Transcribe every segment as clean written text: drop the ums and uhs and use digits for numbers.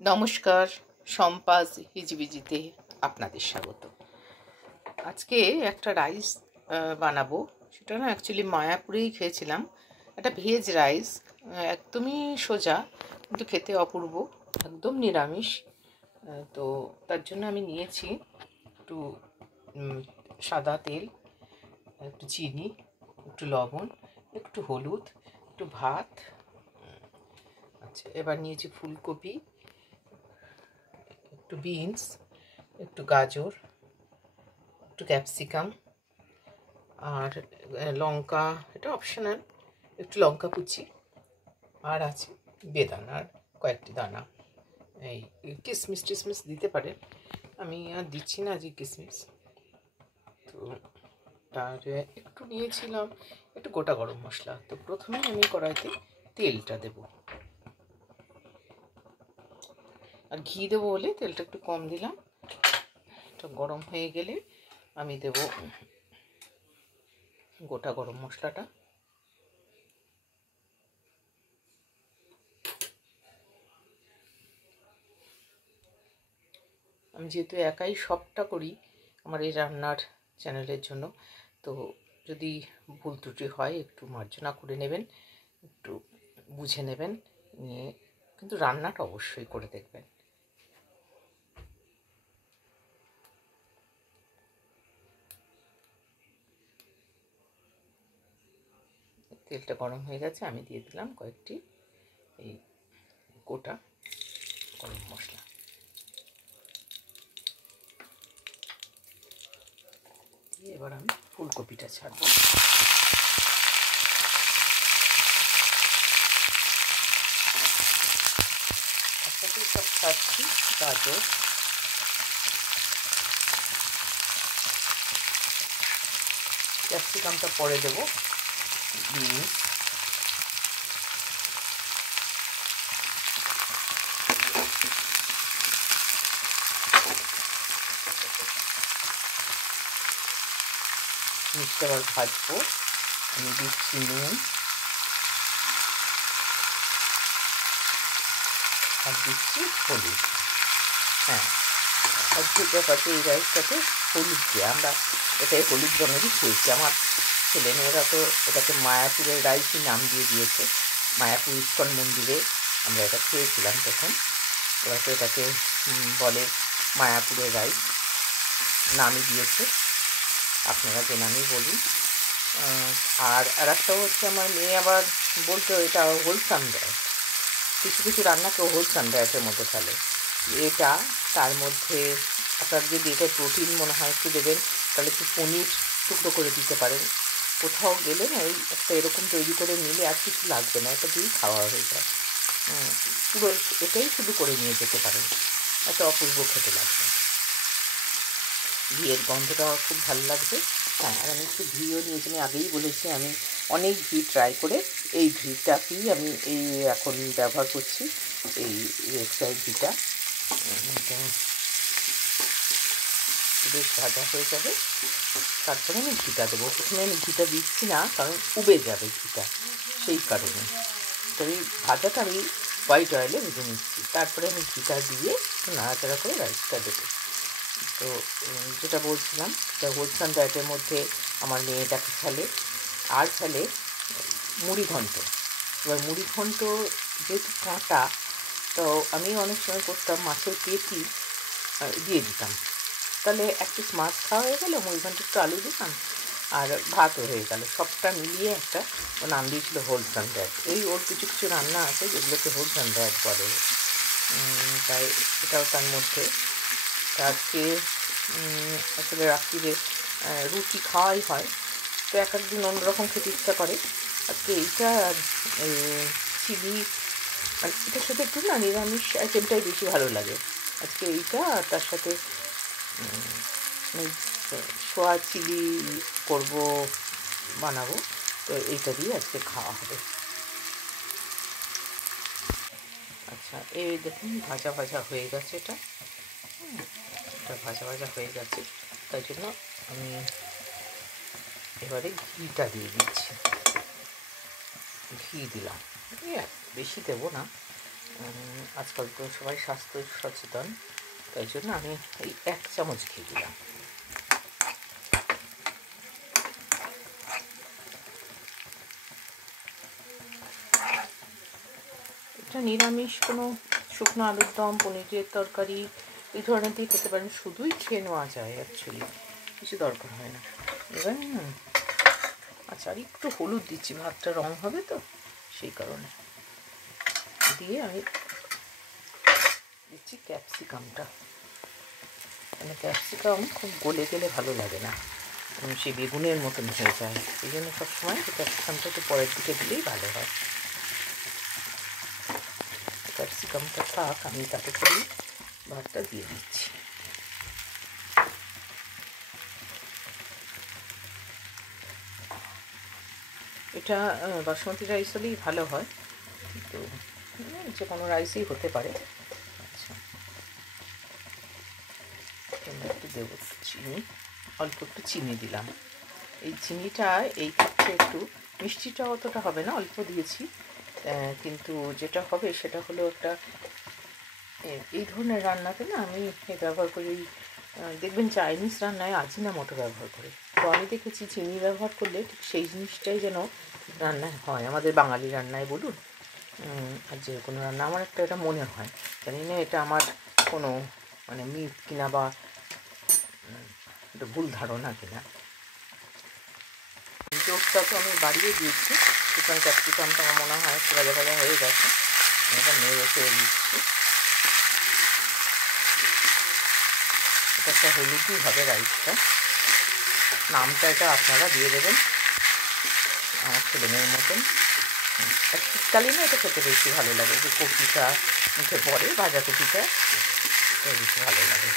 নমস্কার, সম্পাজ হিজিবিজিতে আপনাদের স্বাগত। আজকে একটা রাইস বানাবো। সেটা না অ্যাকচুয়ালি মায়াপুরেই খেয়েছিলাম। একটা ভেজ রাইস, একদমই সোজা কিন্তু খেতে অপূর্ব, একদম নিরামিষ। তো তার জন্য আমি নিয়েছি একটু সাদা তেল, একটু চিনি, একটু লবণ, একটু হলুদ, একটু ভাত। আচ্ছা, এবার নিয়েছি ফুলকপি, একটু বিনস, একটু গাজর, একটু ক্যাপসিকাম, আর লঙ্কা, এটা অপশনাল, একটু লঙ্কা কুচি, আর আছে বেদানার কয়েকটি দানা। এই কিশমিশ টিশমিশ দিতে পারে, আমি আর দিচ্ছি না আজকে কিশমিশ। তো আর একটু নিয়েছিলাম একটু গোটা গরম মশলা। তো প্রথমে আমি কড়াইতে তেলটা দেব, আর ঘি দেবো বলে তেলটা একটু কম দিলাম। এটা গরম হয়ে গেলে আমি দেব গোটা গরম মশলাটা। আমি যেহেতু একাই সবটা করি আমার এই রান্নার চ্যানেলের জন্য, তো যদি ভুল ত্রুটি হয় একটু মার্জনা করে নেবেন, একটু বুঝে নেবেন, নিয়ে কিন্তু রান্নাটা অবশ্যই করে দেখবেন। তেলটা গরম হয়ে গেছে, আমি দিয়ে দিলাম কয়েকটি এই গোটা গরম মশলা। দিয়ে এবার আমি ফুলকপিটা ছাড়ব। একসাথে সব ছাড়ছি। গাজর, ক্যাপসিকামটা পরে দেবো, বিনস, মিক্সটা আবার ভাজবো। আমি দিচ্ছি নুন, আর দিচ্ছি হলুদ। হ্যাঁ, অদ্ভুত ব্যাপারটা এই রাইসটাতে হলুদ দিয়ে, আমরা এটাই হলুদ রঙেরই খেয়েছি। আমার ছেলেমেয়েরা তো এটাকে মায়াপুরের রাইসই নাম দিয়ে দিয়েছে। মায়াপুর ইস্কন মন্দিরে আমরা এটা খেয়েছিলাম তখন। ওরা তো এটাকে বলে মায়াপুরের রাইস, নামই দিয়েছে, আপনারা যে নামই বলুন। আর একটাও হচ্ছে, আমার মেয়ে আবার বলতো এটা হোলসাম ডায়েট। কিছু কিছু রান্না কেউ হোলসাম ডায়েটের মধ্যে ফেলে। এটা তার মধ্যে আপনার যদি এটা প্রোটিন মনে হয় একটু দেবেন, তাহলে একটু পনির টুকরো করে দিতে পারেন। কোথাও গেলে না এই একটা এরকম তৈরি করে নিলে আর কিছু লাগবে না, এটা দিয়েই খাওয়া হয়ে যায়। পুরো এটাই শুধু করে নিয়ে যেতে পারেন, একটা অপূর্ব খেতে লাগবে। ঘিয়ের গন্ধটা খুব ভালো লাগবে। হ্যাঁ, আর আমি একটু ঘিও নিয়েছি, আমি আগেই বলেছি আমি অনেক ঘি ট্রাই করে এই ঘিটাকেই আমি এই এখন ব্যবহার করছি, এই রেক্সাইড ঘিটা। বেশ ভাজা হয়ে যাবে, তারপরে আমি ঘিটা দেবো। প্রথমে আমি ঘিটা দিচ্ছি না, কারণ উবে যাবে ঘিটা, সেই কারণে। তো এই ভাজাটা আমি হোয়াইট অয়েলে ভেজে নিচ্ছি, তারপরে আমি ঘিটা দিয়ে নাড়াচাড়া করে রাইসটা দেবো। তো যেটা বলছিলাম, সেটা হোলসাম ডায়েটের মধ্যে আমার মেয়েটাকে ফেলে, আর ফেলে মুড়ি ঘন্ট। এবার মুড়ি ঘন্ট যেহেতু কাঁটা, তো আমি অনেক সময় করতাম মাছের পেটি দিয়ে দিতাম, তাহলে এক পিস মাছ খাওয়া হয়ে গেলো, মুড়ি ঘন্ট একটু আলু দিতাম, আর ভাতও হয়ে গেল। সবটা মিলিয়ে একটা নাম দিয়েছিল হোলসাম ডায়েট। এই ওর কিছু কিছু রান্না আছে যেগুলোকে হোলসাম ডায়েট বলে, তাই এটাও তার মধ্যে। আজকে আসলে রাত্রিরে রুটি খাওয়াই হয়, তো এক একদিন অন্যরকম খেতে ইচ্ছা করে। আজকে এইটা আর চিলি, মানে এটার সাথে একটু না নিরামিষ আইটেমটাই বেশি ভালো লাগে। আজকে এইটা, আর তার সাথে সোয়া চিলি করবো, বানাবো। তো এইটা দিয়ে আজকে খাওয়া হবে। আচ্ছা, এই দেখুন ভাজা ভাজা হয়ে গেছে, এটা ভাজা ভাজা হয়ে গেছে। তাই জন্য আমি এবারে ঘিটা দিয়ে দিচ্ছি। ঘি দিলাম, বেশি দেবো না, আজকাল তো সবাই স্বাস্থ্য সচেতন, তাই জন্য আমি এই 1 চামচ ঘি দিলাম। এটা নিরামিষ কোনো শুকনো আলুর দম, পনিরের তরকারি এই ধরনের দিয়ে খেতে পারেন, শুধুই খেয়ে নেওয়া যায় অ্যাকচুয়ালি, কিছু দরকার হয় না। এবার আচ্ছা, আর একটু হলুদ দিচ্ছি, ভাতটা রং হবে তো সেই কারণে। দিয়ে আমি দিচ্ছি ক্যাপসিকামটা, মানে ক্যাপসিকাম খুব গলে গেলে ভালো লাগে না, সেই বেগুনের মতন হয়ে যায়, এই জন্য সবসময় ক্যাপসিকামটা একটু পরের দিকে দিলেই ভালো হয়। ক্যাপসিকামটা থাক, আমি তাতে করেই ভাতটা দিয়ে দিচ্ছি। এটা বাসমতি রাইস হলেই ভালো হয়, তো যে কোনো রাইসই হতে পারে। আচ্ছা, একটু দেবো চিনি, অল্প একটু চিনি দিলাম। এই চিনিটা এই ক্ষেত্রে একটু, মিষ্টিটা অতটা হবে না, অল্প দিয়েছি, কিন্তু যেটা হবে সেটা হলো একটা, এই ধরনের রান্নাতে না আমি ব্যবহার করি, দেখবেন চাইনিজ রান্নায় আজিনামোটো ব্যবহার করে, তো আমি দেখেছি চিনি ব্যবহার করলে ঠিক সেই জিনিসটাই যেন রান্নায় হয়, আমাদের বাঙালি রান্নায় বলুন আর যে কোনো রান্না, আমার একটা এটা মনে হয়, জানি না এটা আমার কোনো মানে মিথ কিনা বা এটা ভুল ধারণা কিনা। জোরটা তো আমি বাড়িয়ে দিয়েছি, চিকেন ক্যাপসিকামটা আমার মনে হয় একটু ভাজা ভাজা হয়ে গেছে, এটা নেড়ে চেড়ে দিচ্ছি। এটা একটা হলুদই হবে রাইসটা, নামটা এটা আপনারা দিয়ে দেবেন আমার ছেলে মেয়ের মতন। আর শীতকালীন এটা খেতে বেশি ভালো লাগে, যে কপিটা মুখে পড়ে, ভাজা কপিটা বেশি ভালো লাগে।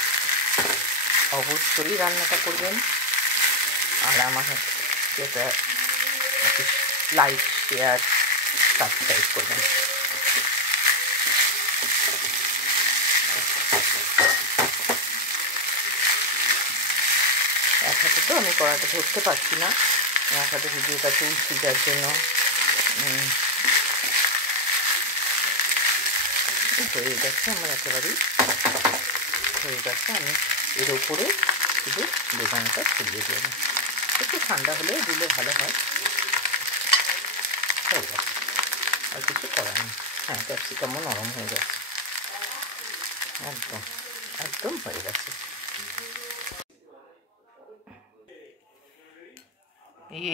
অবশ্যই রান্নাটা করবেন, আর আমার যেটা লাইক, শেয়ার, সাবস্ক্রাইব করবেন। এক হাতে তো আমি কড়াটা ধরতে পারছি না, এক হাতে ভিডিওটা তুলছি, যার জন্য হয়ে গেছে আমার, একেবারেই হয়ে গেছে। আমি এর ওপরে শুধু বেগুনটা ছড়িয়ে দেব, একটু ঠান্ডা হলে দিলে ভালো হয়। হয়ে গেছে, আর কিছু করার নেই। হ্যাঁ, ক্যাপসিকামও নরম হয়ে গেছে, একদম একদম হয়ে গেছে।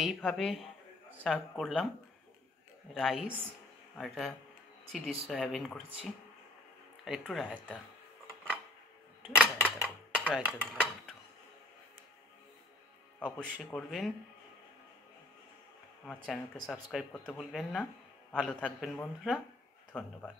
এইভাবে সার্ভ করলাম রাইস, আর এটা চিলি সয়াবিন করেছি, আর একটু রায়তা, রায়তা দিলাম একটু। অবশ্যই করবেন, আমার চ্যানেলকে সাবস্ক্রাইব করতে ভুলবেন না। ভালো থাকবেন বন্ধুরা, ধন্যবাদ।